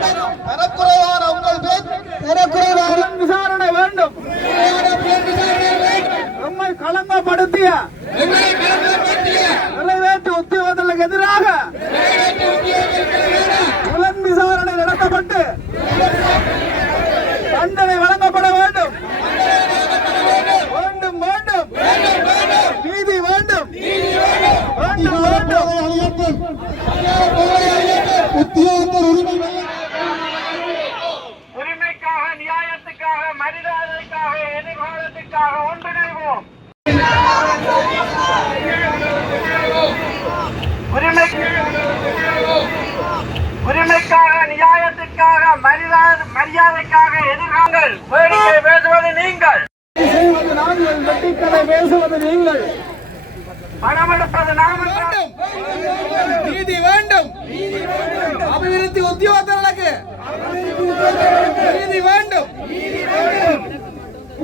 தரக்குறைவான உங்கள் தரக்குறைவான விசாரணை வேண்டும். நம்மை களங்கப்படுத்திய நிறைவேற்று உத்தியோகத்திற்கு எதிராக புலன் விசாரணை நடத்தப்பட்டு தண்டனை வழங்கப்பட வேண்டும். வேண்டும் வேண்டும் நீதி வேண்டும். உரிமைக்காக, நியாயத்துக்காக, மரியாதைக்காக, எதிர்காலத்துக்காக ஒன்றிணைவோம். உரிமைக்காக, நியாயத்திற்காக, மரியாதைக்காக எதிர்காலங்கள் வேடிக்கை பேசுவது நீங்கள், வெட்டிக்கதை பேசுவது நீங்கள், பணமெடுப்பது நாங்கள். நீதி வேண்டும். அபிவிருத்தி உத்தியோகத்தர்களுக்கு நீதி வேண்டும்.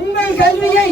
உங்கள் கல்வியை